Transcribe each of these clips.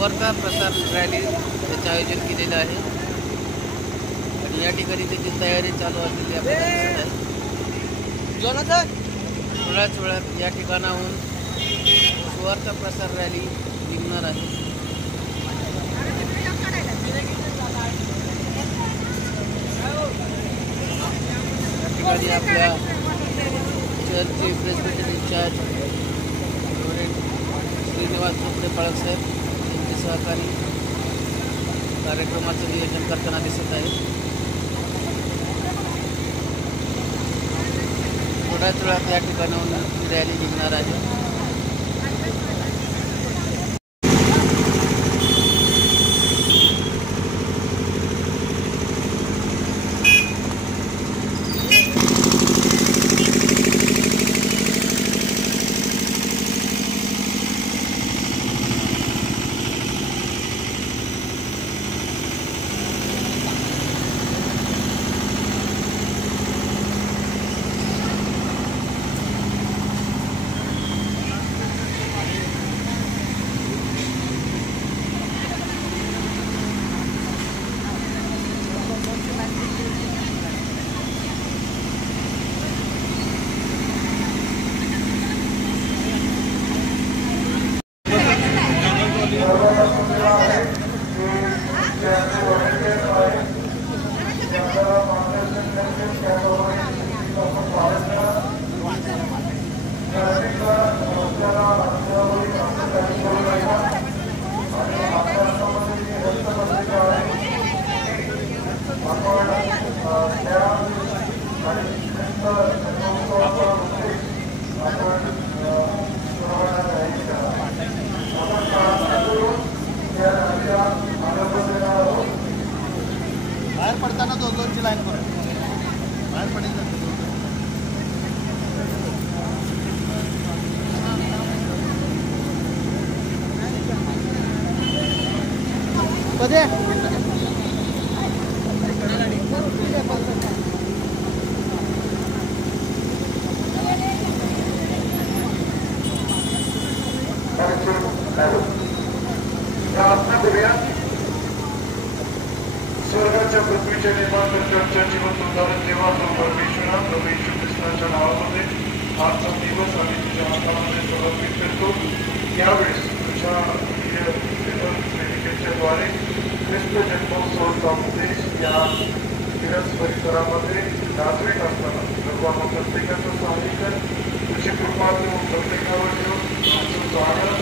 सुवार्ता प्रसार रॅली याचं आयोजन केलेलं आहे आणि या ठिकाणी त्याची तयारी चालू असलेली आपल्याला दिसत आहे। थोड्याच वेळात या ठिकाणाहून सुवार्ता प्रसार रॅली निघणार आहे। या ठिकाणी आपल्या चर्चचे प्रेसिडेंट इन्चार्ज श्रीनिवास चोपडे पाळक साहेब यांचे सहकारी कार्यक्रमाचं नियोजन करताना दिसत आहे। थोड्याच वेळात या ठिकाणाहून रॅली निघणार आहे। बाहेर पडताना दोघांची लाईन करा, बाहेर पडेल कधी स्वर्गाच्या पृथ्वीच्या निर्माणकर्त्याच्या जिवंत उदाहरण देवा परमेश्वरा प्रभू येशू ख्रिस्ताच्या नावामध्ये आजचा दिवस आम्ही तुझ्या हातामध्ये समर्पित करतो। यावेळेस तुझ्या प्रेरिकेच्याद्वारे ख्रिस्त जन्मोत्सवाचा उपदेश या दिवस परिसरामध्ये गाजवीत असताना सर्वांना प्रत्येकाचं सहाय्य कर, तुझी कृपा देऊन प्रत्येकावर ठेवून आमचं स्वागत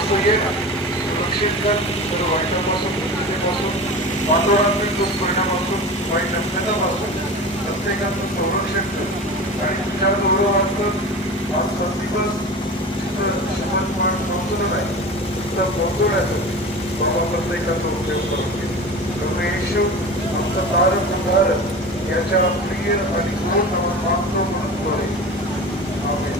असं ये सुरक्षित कर, सर्व वाईटापासून पृथ्वीपासून वातावरणातील दुष्परिणामातून वाईट असण्यापासून प्रत्येकाचं संरक्षण कर आणि तुझ्या जवळ वाटतं आजचा दिवस जिथं शहरपर्यंत पोहोचलं नाही तिथं पोहोचवण्यासाठी बाबा प्रत्येकाचा उपयोग करून घे। प्रभू येशू आमचा तारक उदाहरण याच्या प्रिय आणि गोड नावात मागतो म्हणून बरे आमेन।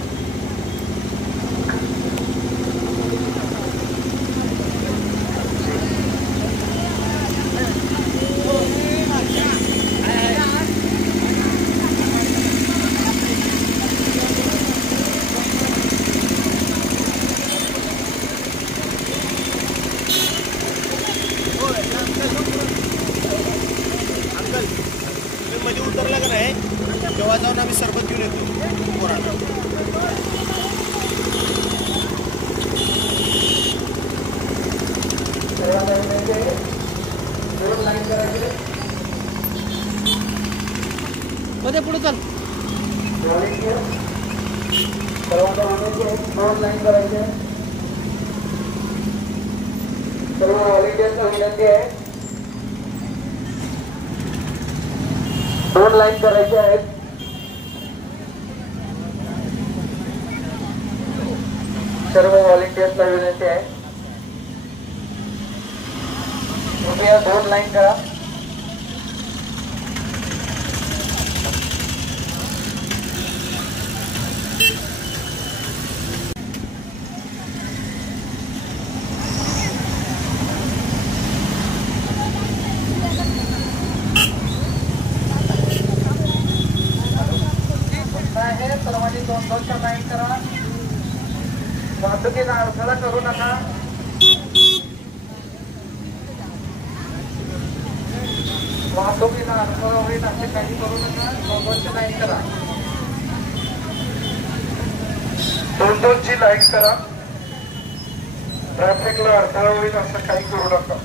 मध्ये उतरला का नाही तेव्हा जाऊन आम्ही सरबत घेऊन येतो पोरांना। मध्ये पुढे चल दोन लाईन करायचे। सर्व व्हॉलेंटियर्सना विनंती आहे, 2 लाईन करायचे आहेत। सर्व व्हॉलेंटियर्सना विनंती आहे, कृपया 2 लाईन करा। सर्वांनी 2-2 लाईन करा, वाहतुकीचा अडथळा करू नका। अडथळा होईल असे काही करू नका. 2-2ची लाईन करा. 2-2ची लाईन करा. ट्रॅफिकला अडथळा होईल असं काही करू नका.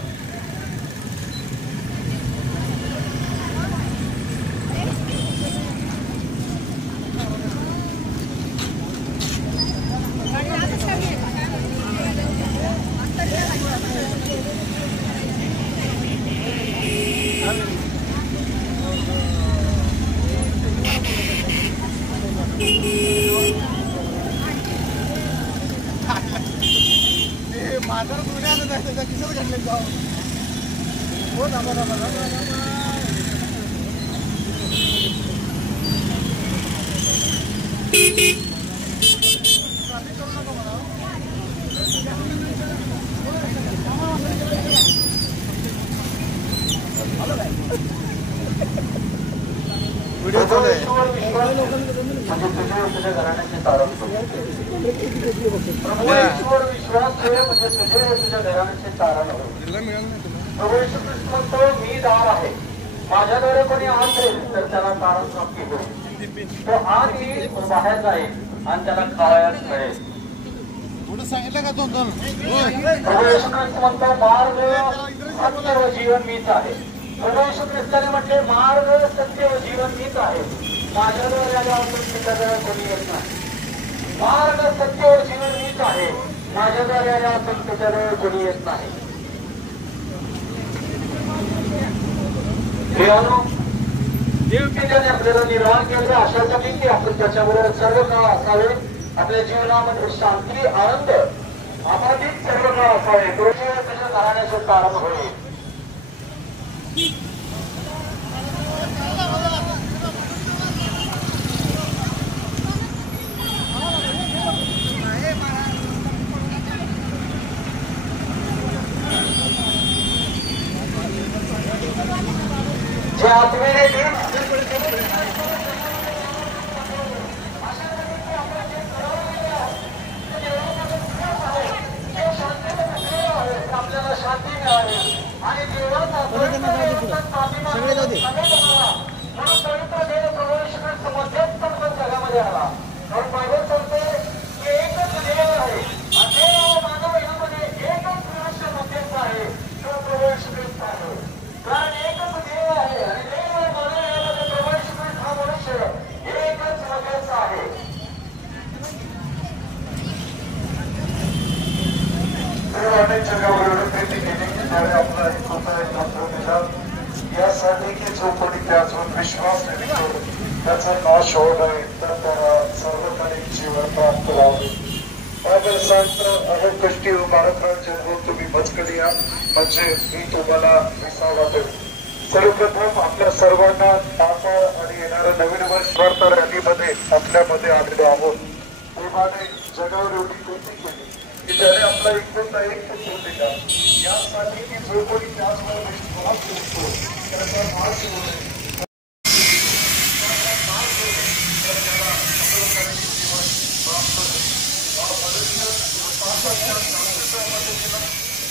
व्हिडिओ चालू आहे. म्हणजे तुझ्या घराण्याचे तारण. प्रभू ईश्वर विश्वास ठेव म्हणजे तुझ्या घराण्याचे तारण हो. प्रभू येशू ख्रिस्त म्हणतो मी दार आहे. माझ्याद्वारे कोणी आत येईल तर त्याला तारण प्राप्ती होईल. तो आत येईल बाहेर जाईल आणि त्याला खावयास मिळेल. सांगितलं का 2-2? प्रभू येशू ख्रिस्त म्हणतो मार्ग सत्य व जीवन मीच आहे. प्रभू येशू ख्रिस्ताने म्हटले मार्ग सत्य व जीवन मीच आहे. माझ्याद्वारे आल्यापासून तुझ्याजवळ कोणी येत नाही. मार्ग सत्य व जीवन मीच आहे. माझ्याद्वारे आल्यापासून तुझ्याजवळ कोणी येत नाही. त्याने आपल्याला निर्माण केले अशासाठी की आपण त्याच्याबरोबर सर्व काळ असावे. आपल्या जीवनामध्ये शांती आनंद अबाधित सर्व काळ असावे. त्याच्या घराण्याचं कारण होईल. जे आत्मेने दिन आपल्याला शांती मिळाली आणि देवाचा सगळे जाते म्हणून पवित्र देव प्रवेश मध्यस्थम जगामध्ये आला. कारण बायबल सांगते की एकच देव आहे आणि देव मानव यामध्ये एकच प्रवेश मध्यस्थ आहे. तो प्रवेश ख्रिस्त आहे. कारण एकच देव आहे आणि देव मानव यामध्ये प्रवेश ख्रिस्त हा मनुष्य एकच मध्यस्थ आहे. अनेक जगावर प्रीती केली की त्याने आपला एक दिला यासाठी की जो कोणी त्याचवर विश्वास ठेवतो त्याचा नाश होऊ नये तर त्याला सर्वकालिक जीवन प्राप्त व्हावे. बायबल सांगतं अनेक गोष्टी भारतराज जन्म तुम्ही मजकडी या म्हणजे मी तुम्हाला विसावा देऊ. सर्वप्रथम आपल्या सर्वांना नाताळ आणि येणारं नवीन वर्ष वार्ता रॅलीमध्ये आपल्यामध्ये आलेलो आहोत. देवाने जगावर एवढी कृती केली की त्याने आपला एकूणता एक पुत्र दिला यासाठी की जो कोणी त्याचवर विश्वास ठेवतो त्याचा नाश होऊ नये.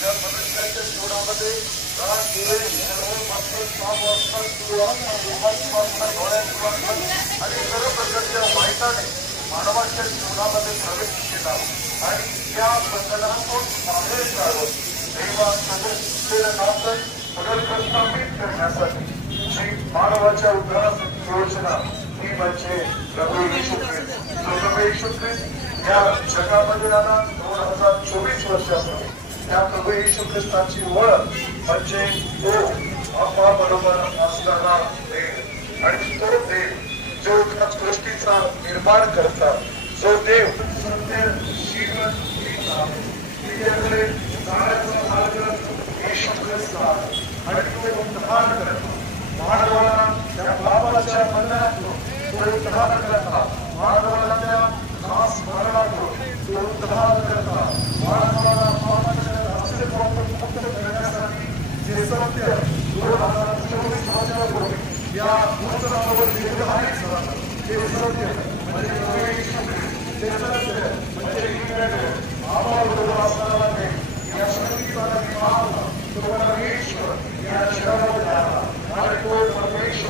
या मनुष्याच्या जीवनामध्ये आणि सर्व प्रकारच्या वाईटाने मानवाच्या जीवनामध्ये प्रवेश केला आणि या बंधनातून बाहेर काढून देवासोबत नातं पुनर्प्रस्थापित करण्यासाठी जी मानवाच्या उद्धाराची योजना ती म्हणजे प्रभू येशू ख्रिस्त. जो प्रभू येशू ख्रिस्त या जगामध्ये आला 2024 वर्षापूर्वी त्या प्रभू येशू ख्रिस्ताची ओळख म्हणजे तो आपा बरोबर असणारा देव आणि तो देव जो त्या सृष्टीचा निर्माण करतात जो देव सत्य जीवन तुझ्याकडे जाण्याचा मार्ग येशू ख्रिस्त आणि तो उद्धार करतो. मानवाला त्या पापाच्या बंधनातून तो उद्धार करतात. मानवाला त्या नाश मरणातून तो उद्धार करतात. मानवाला पापाच्या अस्तित्वातून मुक्त करण्यासाठी जे सत्य 2024 वर्षापूर्वी या पुस्तकावर निर्धारित झालं ते सत्य म्हणजे ते सत्य म्हणजे आम्हाला असणारा देव या शक्तीचा निर्माण तो परमेश्वर या जगामध्ये आला आणि तो परमेश्वर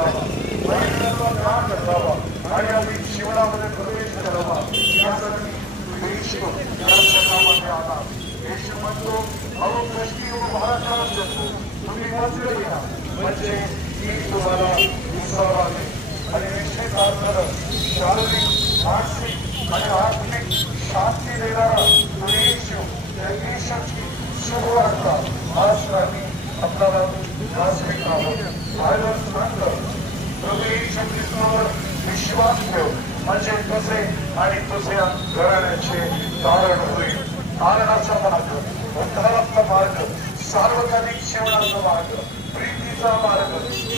करावा, महिलांचा त्याग करावा आणि आम्ही जीवनामध्ये प्रवेश करावा यासाठी येशू या जगामध्ये आला. येशू म्हणतो, अहो कष्टी महाराष्ट्रात जातो, तुम्ही वाचले घ्या म्हणजे मी तुम्हाला विसावावे. आणि निश्चित अर्थानं शारीरिक, मानसिक आणि आत्मिक शांती देणारा तो येशू, त्या येशूची सुरुवार्ता आज आम्ही आपल्याला वाचवित आहोत. बायबल सांगतं, प्रभू येशू ख्रिस्तावर विश्वास ठेव म्हणजे तुझे आणि तुझ्या घराण्याचे तारण होईल. तारणाचा मार्ग, उद्धाराचा मार्ग, सार्वजनिक जीवनाचा मार्ग, प्रीतीचा मार्ग,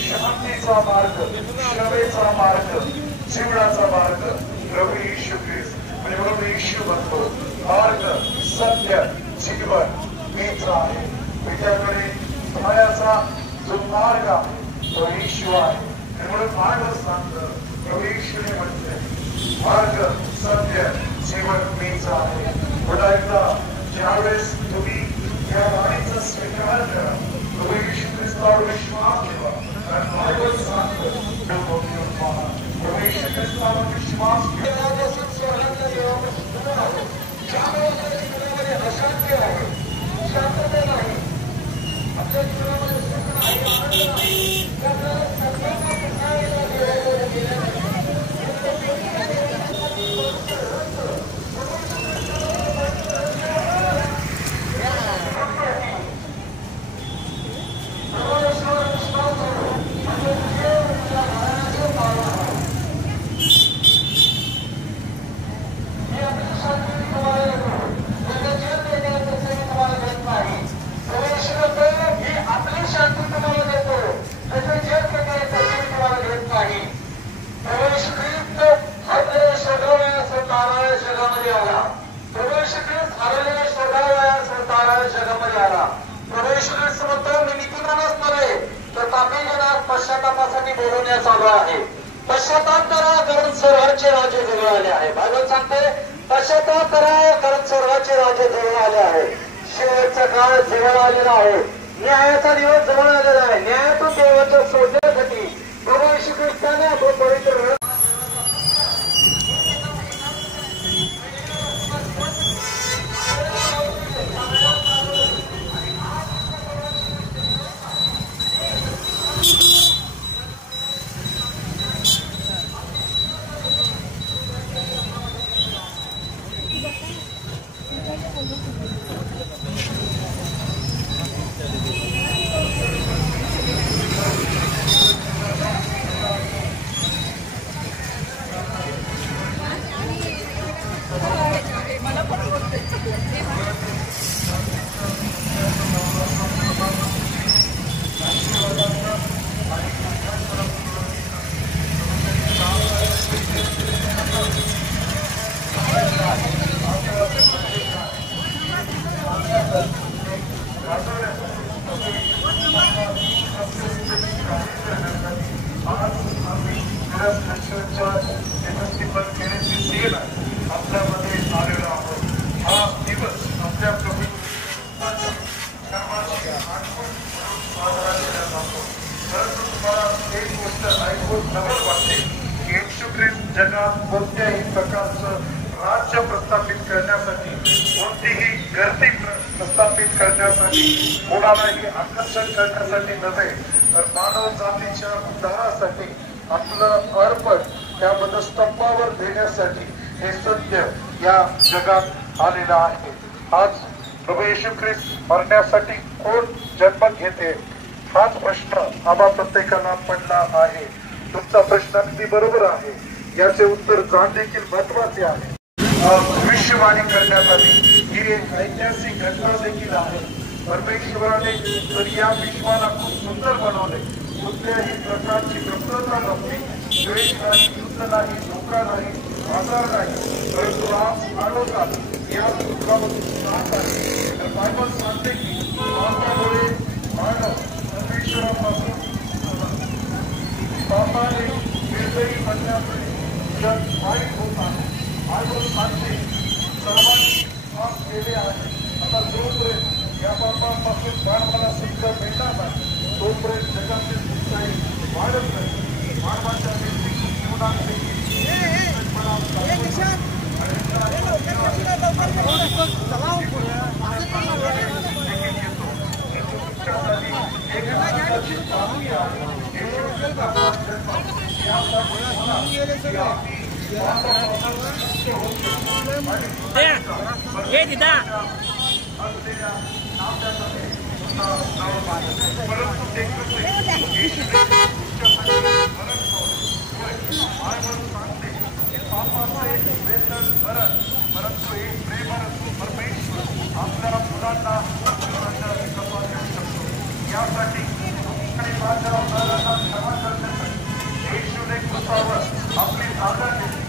शांतीचा मार्ग, क्षमेचा मार्ग, जीवनाचा मार्ग प्रभू येशू ख्रिस्त म्हणजे प्रभू येशू म्हणतो, मार्ग, सत्य, जीवन मीच आहे. तुझ्याकडे पायाचा जो मार्ग आहे तो येशू आहे. म्हणून मार्ग सांगतं, प्रभू येशूने म्हणते, मार्ग, सत्य, जीवन मीच आहे. पुन्हा एकदा ज्यावेळेस तुम्ही या वाणीचा स्वीकार करा, प्रभू येशू ख्रिस्तावर विश्वास ठेवा. कारण बायबल सांगतं, प्रभू येशू ख्रिस्तावर विश्वास ठेवा. अशांती आहे, शांतता नाही, आपल्या जीवनामध्ये सुख नाही, आनंद नाही, त्यामुळे सगळ्यांना पुन्हा पश्चातापासाठी बोलवण्यात आलो आहे. पश्चाताप करा कारण स्वर्गाचे राज्य जवळ आले आहे. बायबल सांगते, पश्चाताप करा कारण स्वर्गाचे राज्य जवळ आले आहे. शेवटचा काळ जवळ आलेला आहे. न्यायाचा दिवस जवळ आलेला आहे. न्यायातून देवाच्या शोधण्यासाठी प्रभू येशू ख्रिस्ताने आपण पवित्र आपल्यामध्ये आलेला आहोत. हा दिवस आपल्या प्रभू कर्माची आठवण साजरा केला जातो. परंतु तुम्हाला एक गोष्ट ऐकून नवल वाटते, येशू ख्रिस्त जगात कोणत्याही प्रकारचं राज्य प्रस्थापित करण्यासाठी, कोणतीही गर्दी प्रस्थापित करण्यासाठी, कोणालाही आकर्षण करण्यासाठी नव्हे, तर मानव जातीच्या उद्धारासाठी आपलं अर्पण त्या पदस्तंभावर देण्यासाठी हे सत्य या जगात आलेलं आहे. आज प्रभू येशू ख्रिस्त मरण्यासाठी कोण जन्म घेते, हाच प्रश्न आम्हा प्रत्येकाला पडला आहे. तुमचा प्रश्न अगदी बरोबर आहे. याचे उत्तर जाण देखील महत्वाचे आहे. भविष्यवाणी करण्यात आली ही एक ऐतिहासिक घटना देखील आहे. परमेश्वराने तर या विश्वाला खूप सुंदर बनवले. कुठल्याही प्रकारची कमतरता नव्हती, द्वेष नाही, युद्ध नाही, धोका नाही, आजार नाही. परंतु आज आलोकात या दुःखामधून साथ आहे. तर बायबल सांगते की पापामुळे मानव परमेश्वरापासून पापाने निर्दयी बनण्यामुळे जग वाईट होत आहे. बायबल सांगते सर्वांनी पाप केले आहे. आता जोपर्यंत या पापापासून मानवाला सुद्धा मिळणार नाही तोपर्यंत जगातील दुःखाई वाढत नाही. परंतु एक प्रेमळ परमेश्वर आपल्या मुलांना यासाठी आणि माझ्या मुलांना क्षमा करण्यासाठी येशूने कृपावर आपली जागा केली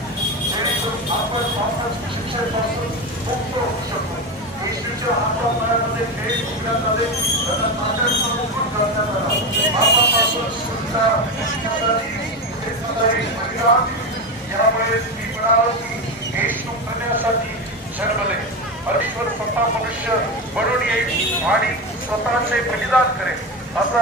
जेणेकरून आपण वापस शिक्षेपासून मुक्त होऊ शकतो. येशूच्या हातापायामध्ये खेळ शिकण्यात आले, त्यांना ताकदीचा मुकुट घालण्यात आला. पापापासून सुटका यामुळे मी म्हणालो की येशू करण्यासाठी जन्मले. परमेश्वर स्वतः मनुष्य बनून येईल आणि स्वतःचे बलिदान करेल असा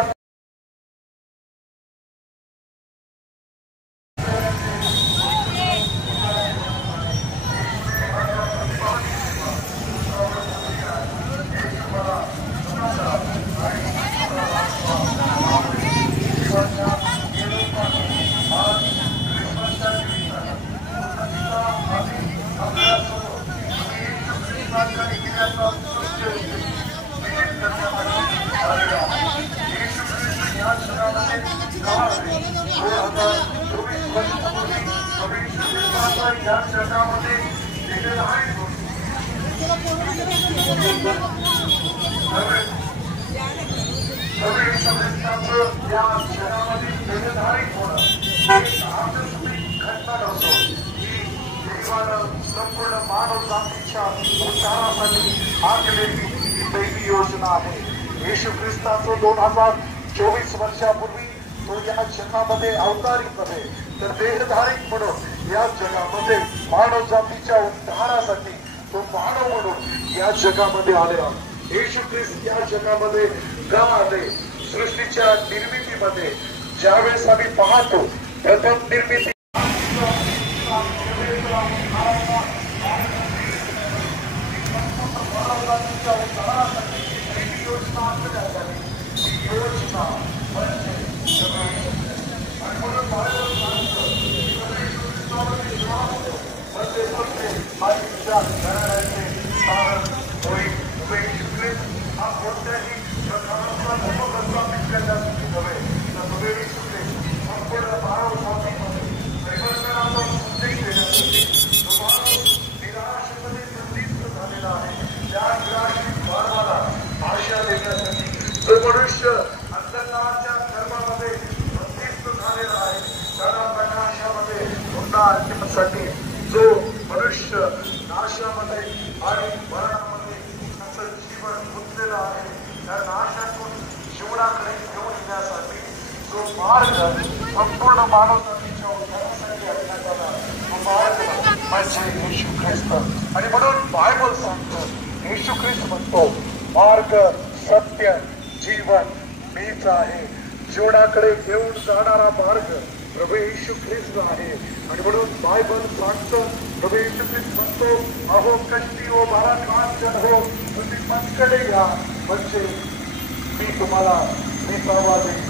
या जगामध्ये निर्धारित होणं घटना नसो ही देवानं संपूर्ण मानव जातीच्या उद्धारासाठी आखलेली ही दैवी योजना आहे. येशू ख्रिस्ताचं 2024 वर्षापूर्वी तो या जगामध्ये अवतारित नव्हे तर देहधारित म्हणून या जगामध्ये मानव जातीच्या उद्धारासाठी तो मानव म्हणून या जगामध्ये आले. येशू ख्रिस्त या जगामध्ये का आले? सृष्टीच्या निर्मितीमध्ये ज्यावेळेस आम्ही पाहतो प्रथम निर्मिती जो मनुष्य अंधकाराच्या धर्मामध्ये बंदिस्त झालेला आहे त्याला प्रकाशामध्ये पुन्हा आणण्यासाठी जो मनुष्य नाशामध्ये आणि मरणामध्ये त्याचं जीवन गुंतलेलं आहे त्या नाशातून जीवनाकडे घेऊन येण्यासाठी जो मार्ग संपूर्ण मानवजातीच्या उद्धारासाठी आणण्यात आला तो मार्ग म्हणजे येशू ख्रिस्त. आणि म्हणून बायबल सांगतं, येशू ख्रिस्त म्हणतो मार्ग सत्य जीवन मीच आहे. जीवनाकडे घेऊन जाणारा मार्ग प्रभू येशू ख्रिस्त आहे. आणि म्हणून बायबल सांगतो प्रभू येशू ख्रिस्त म्हणतो अहो कष्टी हो मला कांचन हो तुम्ही माझ्याकडे घ्या म्हणजे मी तुम्हाला विसावा देईन.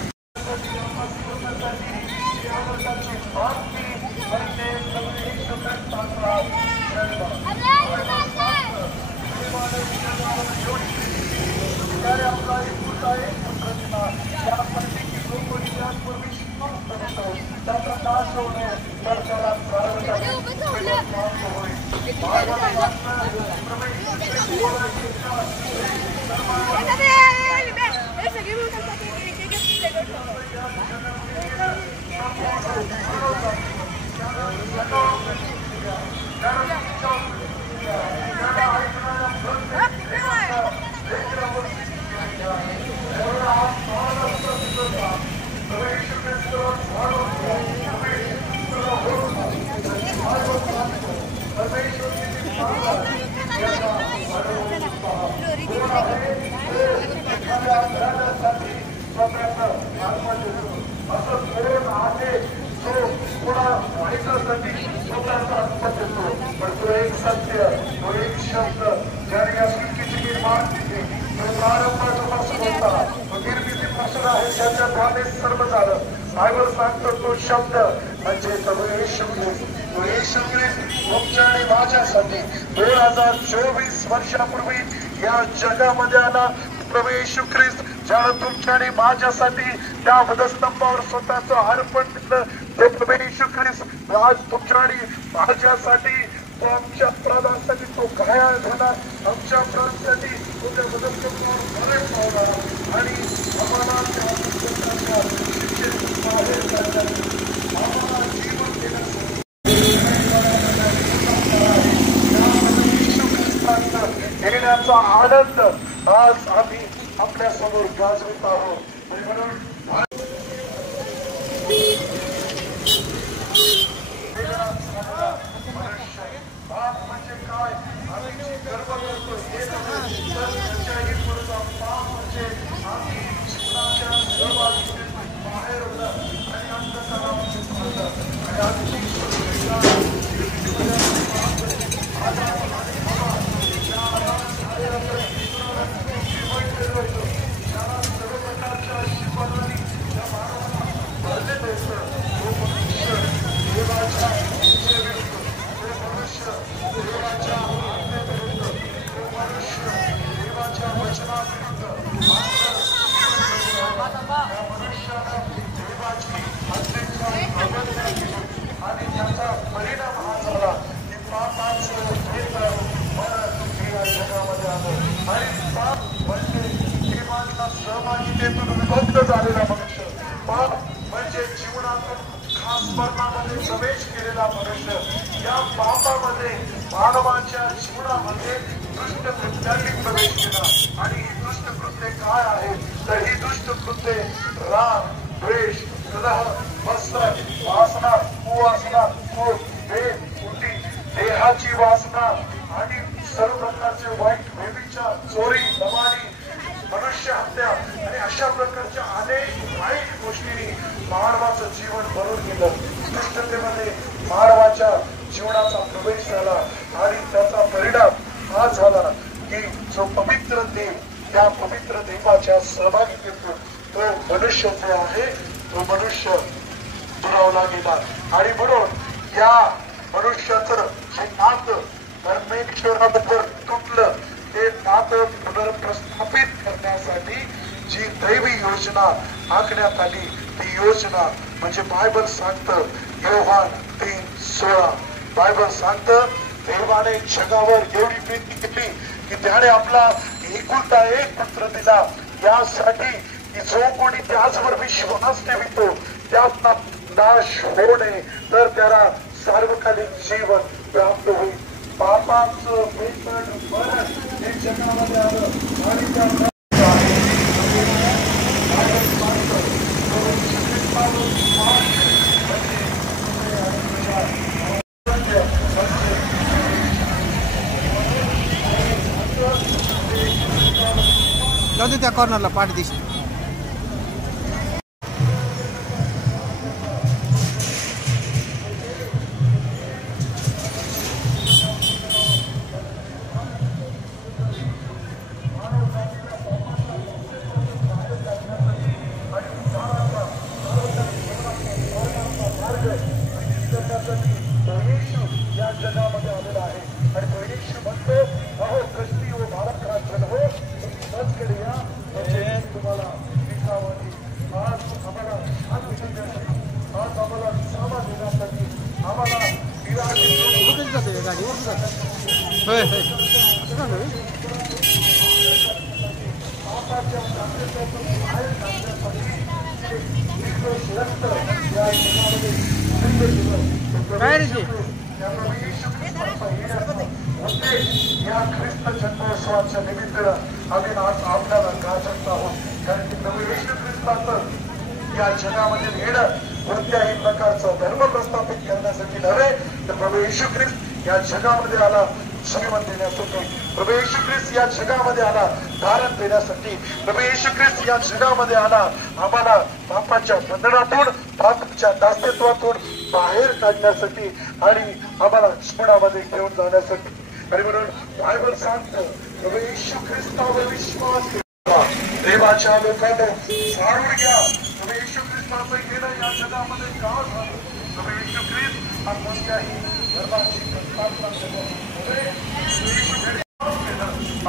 बायबल सांगतो तो शब्द म्हणजे प्रभू येशू ख्रिस्त. तो येशू ख्रिस्त तुमच्या आणि माझ्यासाठी 2024 वर्षापूर्वी या जगामध्ये आला. प्रभू येशू ख्रिस्त ज्याला तुमच्या आणि माझ्यासाठी त्या वधस्तंभावर स्वतःचं अर्पण दिलं, ते प्रभू येशू ख्रिस्त आज तुमच्या आणि माझ्यासाठी, तो आमच्या अपराधासाठी तो घायाळ झाला, आमच्या अपराधासाठी तो त्या वधस्तंभावर मरण पावला आणि आम्हाला त्या वधस्तंभाच्या शिक्षेतून बाहेर काढण्यासाठी, आम्हाला जीवन देण्यासाठी येण्याचा आनंद आज आम्ही आपल्या समोर गाजवित आहोत. म्हणून बाप म्हणजे काय, आम्ही जे गर्व करतो हे नव्हे, तर त्याच्याही पुढचा बाप म्हणजे आम्ही जीवनाच्या सहभागीतून बाहेर होणं आणि अंधकारापासून होणं आणि आमची आणि त्याचा परिणाम हा झाला की पापाचं जगामध्ये आलं आणि पाप म्हणजे देवाच्या सहभागितेतून विभक्त झालेला मनुष्य, पाप म्हणजे जीवनातून खास मरणामध्ये प्रवेश केलेला मनुष्य. या पापामध्ये मानवाच्या जीवनामध्ये दुष्ट कृत्यांनी प्रवेश केला आणि ही दुष्ट कृत्ये काय आहे तर ही दुष्ट कृत्ये राग, द्वेष, कलह, मत्सर, वासना, कुवासना, क्रोध, भेद, कृती, देहाची वासना आणि सर्व प्रकारचे वाईट, व्यभिचार, चोरी, लवाडी, मनुष्य हत्या आणि अशा प्रकारच्या अनेक वाईट गोष्टींनी मानवाचं जीवन भरून गेलं. दुष्टतेमध्ये मानवाच्या जीवनाचा प्रवेश झाला आणि त्याचा परिणाम हा झाला की जो पवित्र देव, त्या पवित्र देवाच्या सहभागितेतून तो मनुष्य जो आहे तो मनुष्य दुरावला गेला. आणि म्हणून या मनुष्याचं जे नातं परमेश्वराबरोबर तुटलं, ते नातं पुनर्प्रस्थापित करण्यासाठी जी दैवी योजना आखण्यात आली, ती योजना म्हणजे बायबल सांगतं योहान 3:16, बायबल सांगतं देवाने जगावर एवढी प्रीती केली की त्याने आपला एकुलता एक पुत्र दिला, यासाठी की जो कोणी त्याचवर विश्वास ठेवितो त्याचा नाश होऊ नये, तर त्याला सार्वकालिक जीवन प्राप्त होईल. पापाचं वेतन मरण हे जगामध्ये आलं आणि त्या जाऊ त्या कॉर्नरला पाठ दिशी. या जगामध्ये आलेला आहे आणि तो येशू म्हणतो अहो कष्टी हो भारत राष्ट्र हो मजकडे या म्हणजे तुम्हाला विसावणी. आज आम्हाला शांती देण्यासाठी, आज आम्हाला सामा देण्यासाठी, आम्हाला गाडी होय पापाच्या शांततेतून बाहेर काढण्यासाठी निर्दोष रक्त या जगामध्ये काय रे या ख्रिस्त जन्मोत्सवाच्या निमित्तानं आम्ही आज आपल्याला गाजवत आहोत. कारण की प्रभू येशू ख्रिस्ताचं या जगामध्ये येणं कोणत्याही प्रकारचं धर्म प्रस्थापित करण्यासाठी नव्हे, तर प्रभू येशू ख्रिस्त या जगामध्ये आला जीवन देण्यासाठी. प्रभू येशू ख्रिस्त या जगामध्ये आला धारण देण्यासाठी. प्रभू येशू ख्रिस्त या जगामध्ये आला आम्हाला पापाच्या बंधनातून, पापाच्या दास्यत्वातून बाहेर काढण्यासाठी आणि आम्हाला जीवनामध्ये घेऊन जाण्यासाठी. आणि म्हणून बायबल सांगतं प्रभू येशू ख्रिस्तावर विश्वास ठेवा, देवाच्या लोकांना जाणून घ्या प्रभू येशू ख्रिस्त ख्रिस्ताचं येणं या जगामध्ये का झालं? प्रभू येशू ख्रिस्त हा कोणत्याही धर्माची स्थापना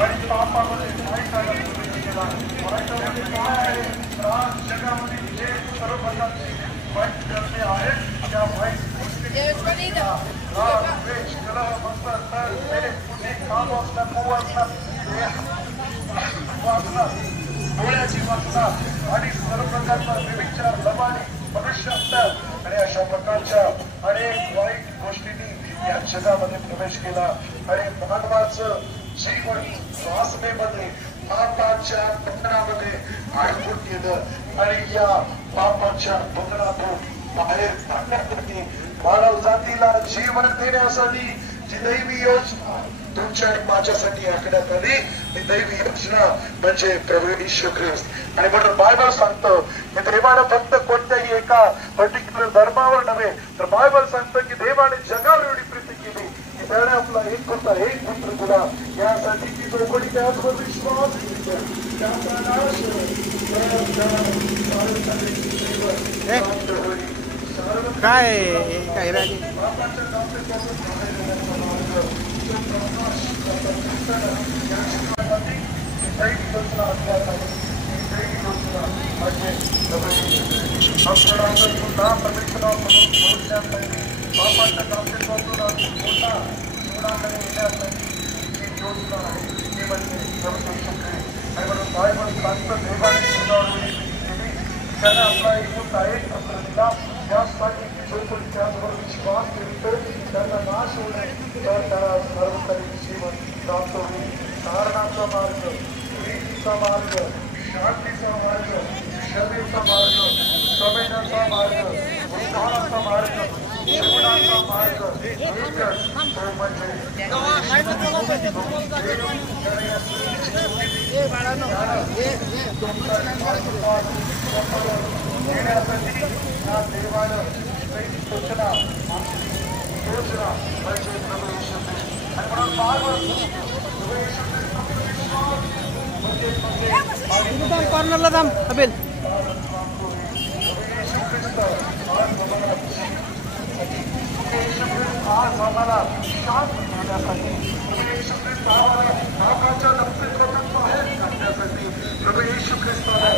आणि पापामध्ये काय करायला सुरू केला? वाईटामध्ये काय आहे? तर आज जगामध्ये जे सर्व प्रकारचे वाईट करणे आहेत त्या वाईट गोष्टी राग, द्वेष, कलह, मत्सर, पुणे, काम असणं, कुव असणं, वाचणं, डोळ्याची वाचना आणि सर्व प्रकारचा व्यभिचार, लबाडी, मनुष्य आणि अशा प्रकारच्या अनेक वाईट गोष्टींनी या जगामध्ये प्रवेश केला आणि मानवाचं जीवन वासनेमध्ये पापाच्या बंधनामध्ये अडकून गेलं आणि या पापाच्या बंधनातून बाहेर काढण्यासाठी मानव जातीला जीवन देण्यासाठी जी दैवी योजना तुमच्या आणि माझ्यासाठी आखण्यात आली ती दैवी योजना म्हणजे प्रभू येशू ख्रिस्त. आणि म्हणून बायबल सांगतं की देवानं फक्त कोणत्याही एका पर्टिक्युलर धर्मावर नव्हे तर बायबल सांगतं की देवाने जगावर एवढी प्रीती केली की त्याने आपला एक पुत्र दिला यासाठी की जो कोणी त्यावर विश्वास त्याचा नाश काय राजे बापाच्या कामतेपासून मोठा जीवनाकडे येण्यासाठी जी योजना आहे ती म्हणजे आणि म्हणून बायबल सांगतं देवाने त्याने आपला एक पुत्र दिला त्यासाठी जो कोणी त्याचबरोबर विश्वास ठेवतो त्यांना नाश होणे तर त्याला सर्वकाही जीवन प्राप्त होईल. तारणाचा मार्ग, प्रीतीचा मार्ग, शांतीचा मार्ग, क्षमेचा मार्ग, क्षमेचा मार्ग, उद्धाराचा मार्ग, जीवनाचा मार्ग एकच तो म्हणजे देण्यासाठी या देवानं योजना म्हणजे प्रभू येशू ख्रिस्त. आणि म्हणून प्रभू येशू ख्रिस्त कॉर्नरला थांब अबेल आज आम्हाला शांत देण्यासाठी येशू ख्रिस्त आम्हाला पापाच्या दंपतीतून बाहेर काढण्यासाठी प्रभू येशू ख्रिस्ताने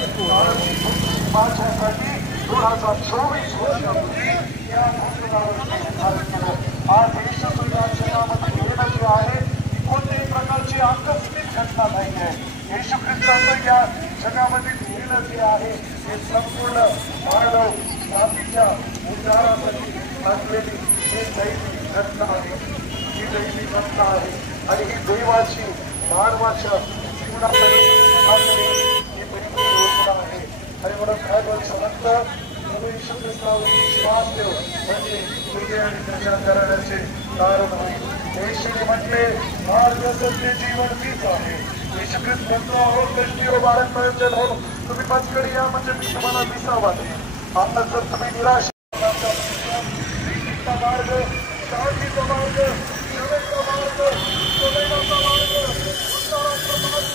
माझ्यासाठी 2024 वर्षापूर्वी या भूतलावर केलं. आज येशू या जगामध्ये येणं जे आहे ती कोणत्याही प्रकारची आकस्मिक घटना नाही आहे. येशू ख्रिस्ताचं या जगामध्ये येणं जे आहे हे संपूर्ण मानव जातीच्या उद्धारासाठी असलेली ही दैवी घटना आहे. ही दैवी घटना आहे आणि ही देवाची मानवाच्या जीवनाकडे आणणारी ही दैवी योजना आहे. आणि म्हणून बायबल सांगतं प्रभू येशू ख्रिस्तावर विश्वास ठेव म्हणजे तुझे आणि त्याच्या करण्याचे कारण होईल. येशूने म्हटले मार्ग सत्य जीवन तीच आहे. येशू ख्रिस्त म्हणतो अहो कष्टी व बाळक प्रयोजन हो तुम्ही माझ्याकडे या म्हणजे मी तुम्हाला विसावा देईन. आता जर तुम्ही निराश प्रीतीचा मार्ग, शांतीचा मार्ग, क्षमेचा मार्ग, क्षमेचा मार्ग, उद्धाराचा मार्ग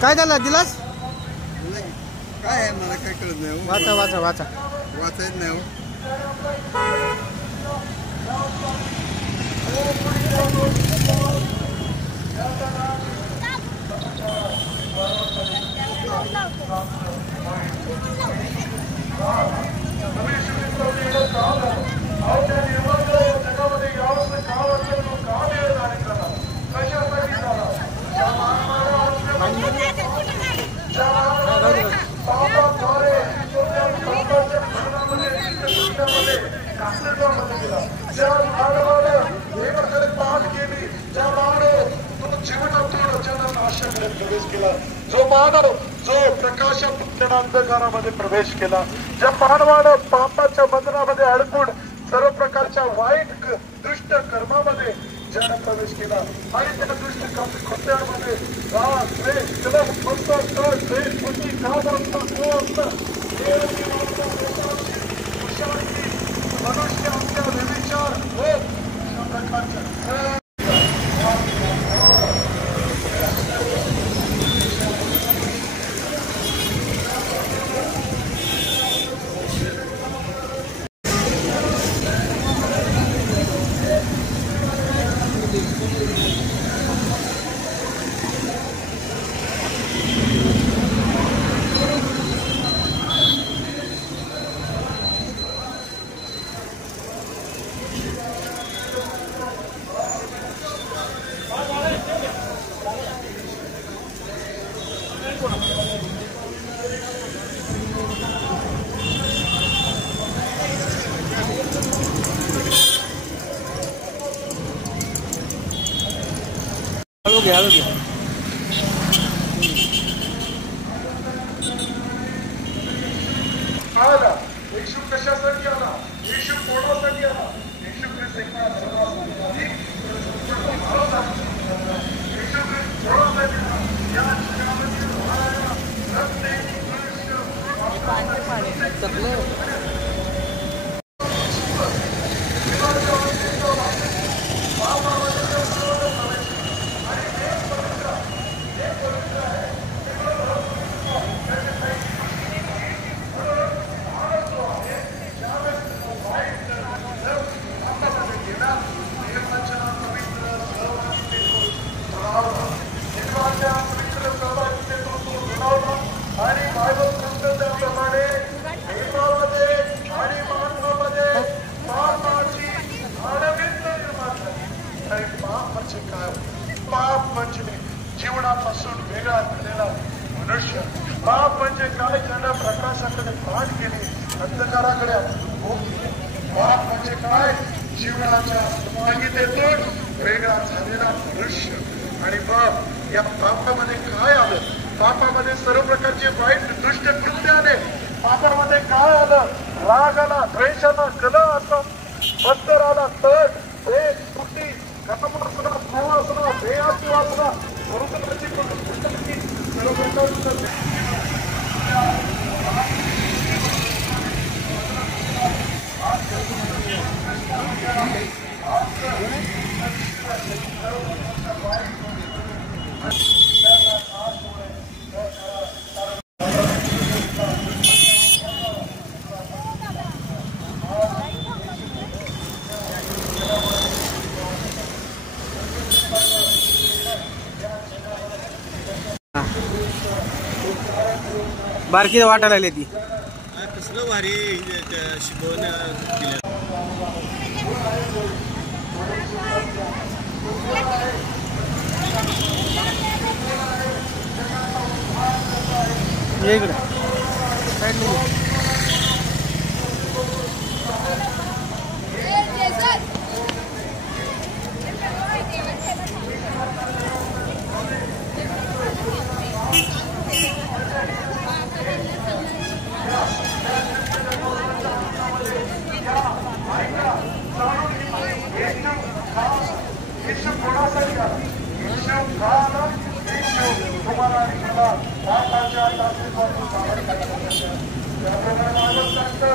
काय झालं दिलास काय आहे मला काय कळत नाही. वाचा वाचा वाचा वाचायच नाही. जगामध्ये यावं का वाटलं तो का वेळ झाली त्याला कशासाठी झाला पापाद्वारे ज्या मानवानं देवाकडे पाठ केली, ज्या मानव तो जीवनातून ज्यानं नाशाकडे प्रवेश केला, जो मानव जो प्रकाशातून अंधकारामध्ये प्रवेश केला, ज्या मानवानं पापाच्या बंधनामध्ये अडकून सर्व प्रकारच्या वाईट दुष्ट कर्मामध्ये ज्यानं प्रवेश केला आणि त्या दुष्ट कृत्यांमध्ये राग, द्वेष, कलह, मत्सर, तळ, द्वेष, बुद्धी, घाबरता, क्रोध, देवाची वार्ता, लोकांची कुशांती, मनुष्य हत्या, व्यभिचार, लोभ अशा प्रकारच्या हळू घ्या आला येशू कशासाठी आला येशू कोणासाठी आला येशू ख्रिस्त एका सर्वांसाठी येशू ख्रिस्त कोणासाठी आला या जगामध्ये राहणाऱ्या प्रत्येक मनुष्य आणि बायबल सांगतो त्याप्रमाणे देवामध्ये आणि मानवामध्ये पापाची आडवीत निर्माण झाली. आणि पाप म्हणजे काय? पाप म्हणजे जीवनापासून वेगळा झालेला मनुष्य. पाप म्हणजे काय? ज्यानं प्रकाशाकडे मान केली, अंधकाराकडे मुख केले. पाप म्हणजे काय? जीवनाच्या मागितेतून वेगळा झालेला मनुष्य. आणि पाप या पापामध्ये काय आलं? पापामध्ये सर्व प्रकारचे वाईट दुष्ट कृत्य आले. पापामध्ये काय आलं? राग आला, द्वेष आला, कलह आला, मत्सर आला, तट, द्वेष, बुद्धी, घटमासना, भावासना, देहाची वासना, स्वरूपाची पुस्तकाची सर्व प्रकारचं बारकी वाटायला लागली ती कसलं भारी शिकवण दिलं. इकडे येशू कोणासाठी आला? येशू का आला? येशू तुम्हाला आणि मला पापाच्या ताकदीपासून बाहेर काढण्यासाठी. त्याप्रमाणे बायबल सांगतं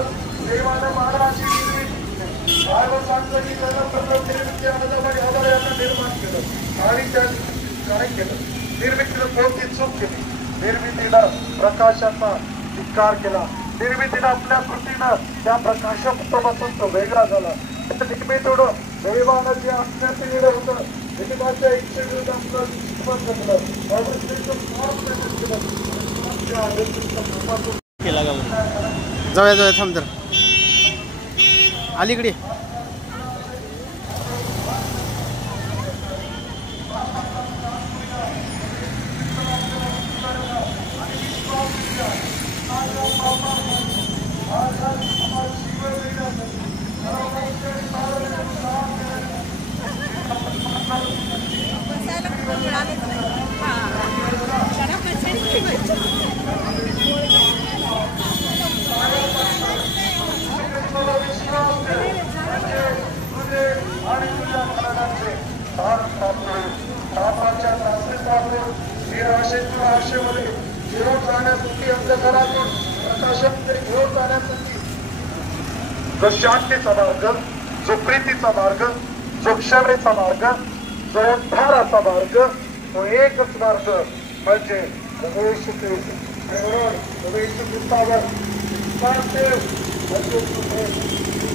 देवानं मानवाची निर्मिती केली. बायबल सांगतं की त्यानं प्रथम निर्मिती आनंदामध्ये हवाला यांना निर्माण केलं आणि त्यांनी काय केलं? निर्मितीनं कोणती चूक केली? निर्मितीनं प्रकाशाचा धिक्कार केला. निर्मितीनं आपल्या कृतीनं त्या प्रकाशापासून तो वेगळा झाला. निर्मितीनं देवानं जे आज्ञा केलेलं होतं देवाच्या इच्छेविरुद्ध आपलं दुश्मन जगलं. जाऊया थांब तर अलीकडे भाषेमध्ये घेऊन जाण्यासाठी अंधकारातून प्रकाशामध्ये घेऊन जाण्यासाठी जो शांतीचा मार्ग, जो प्रीतीचा मार्ग, जो क्षमेचा मार्ग, जो उद्धाराचा मार्ग, तो एकच मार्ग म्हणजे येशू ख्रिस्त. आणि म्हणून येशू ख्रिस्तावर विश्वास ठेव म्हणजे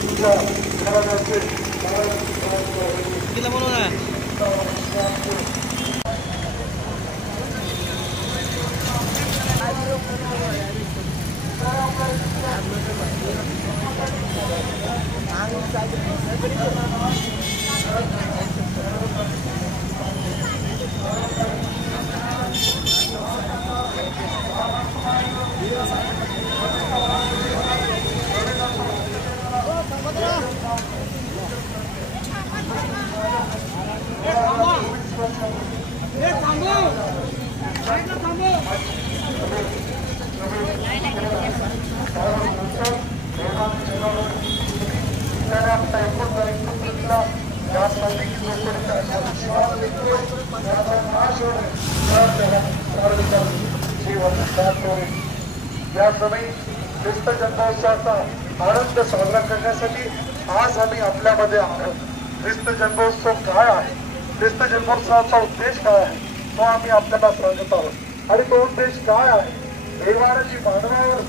तुझ्या घराण्याचे या समय ख्रिस्त जन्मोत्सवाचा आनंद साजरा करण्यासाठी आज आम्ही आपल्यामध्ये आहोत. ख्रिस्त जन्मोत्सव काय आहे, ख्रिस्त जन्मोत्सवाचा उद्देश काय आहे, तो आम्ही आपल्याला सांगत आहोत. आणि तो उद्देश काय आहे? देवाची मानवावर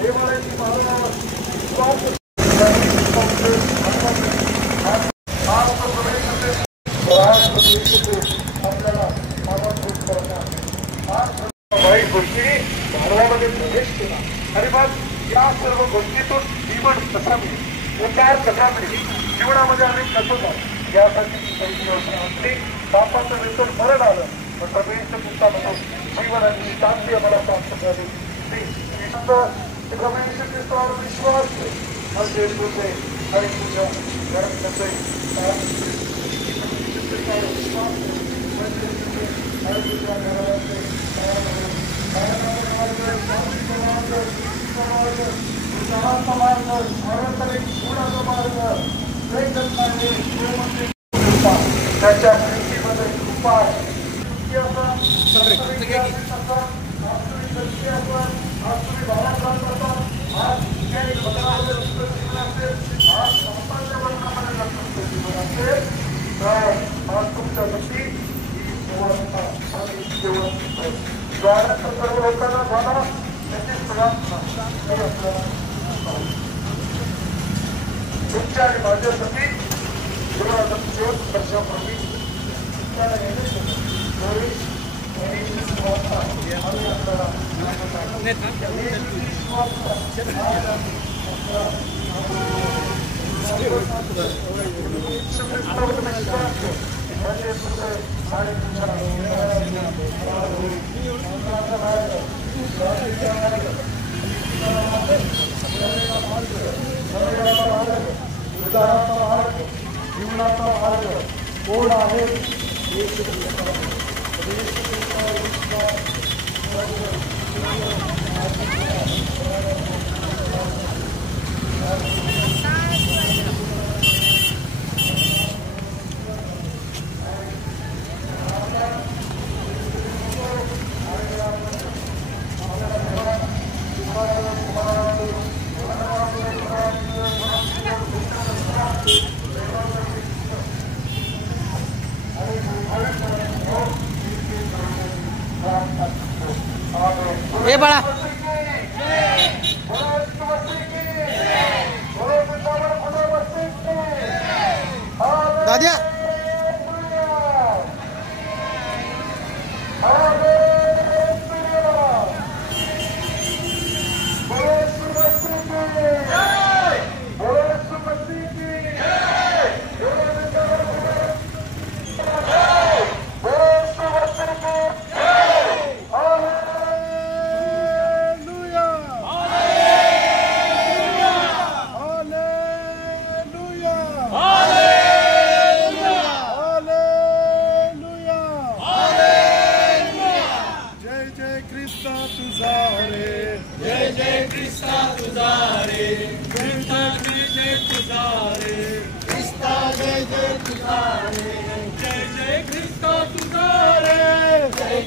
देवाची मानवावर आपल्याला आमंत्रित करणार. वाईट गोष्टी मानवामध्ये प्रवेश केला आणि मग या सर्व गोष्टीतून जीवन कसा मिळेल, उद्धार कसा मिळेल, जीवनामध्ये आम्ही कसं जाऊ यासाठी पहिली योजना असते. पापाचं वेतन मरण आलं पण प्रभूच्या पुस्तकामध्ये जीवन आणि शांती आम्हाला प्राप्त झाली. प्रभू येशू ख्रिस्तावर विश्वास म्हणजे तुझे आणि तुझ्या घराचे त्याच्या प्रीतीमध्ये उपाय तुमच्या वृत्ती सर्व लोकांना झाला त्याची तुमच्या आणि माझ्यासाठी वर्षापूर्वी जीवनाचा मार्ग कोण आहे? ए बाळा दाद्या जय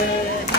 जय